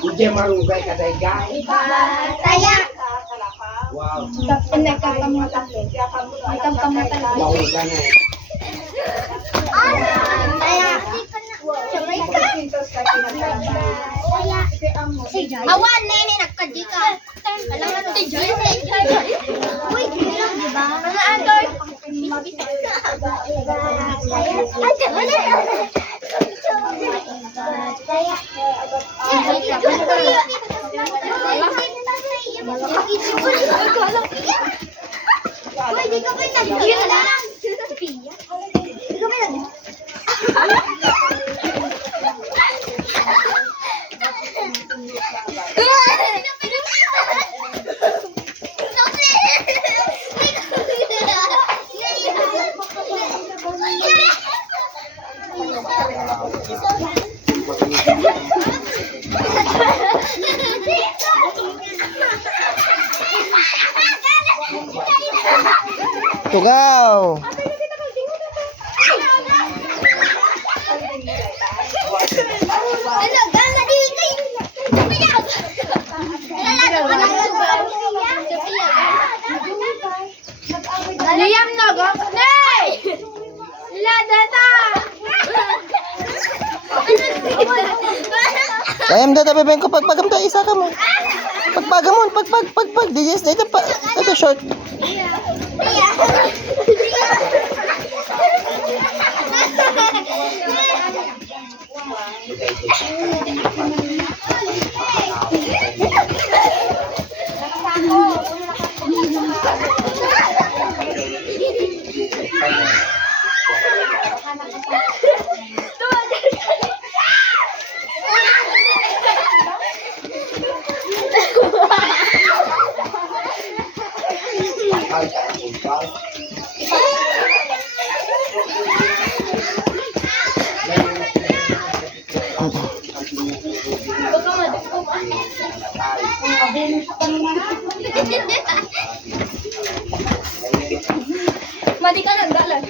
Hindi marunggay ka day guys. Saya. Wow. Mahulga na eh. Awan, nene, nagkadika. Alam mo, tijoy. Uy, bilang, di ba? Mga andor. Uy, di ka ba nag-gila? Di ka ba Tugaw. Liam na go. Nay! Ladata! Kayam data bebeng ko pagpagam ta isa ka mo. Pagpagamon, pagpag. Digis dito pa. Ito short. Mati ka nagdalan.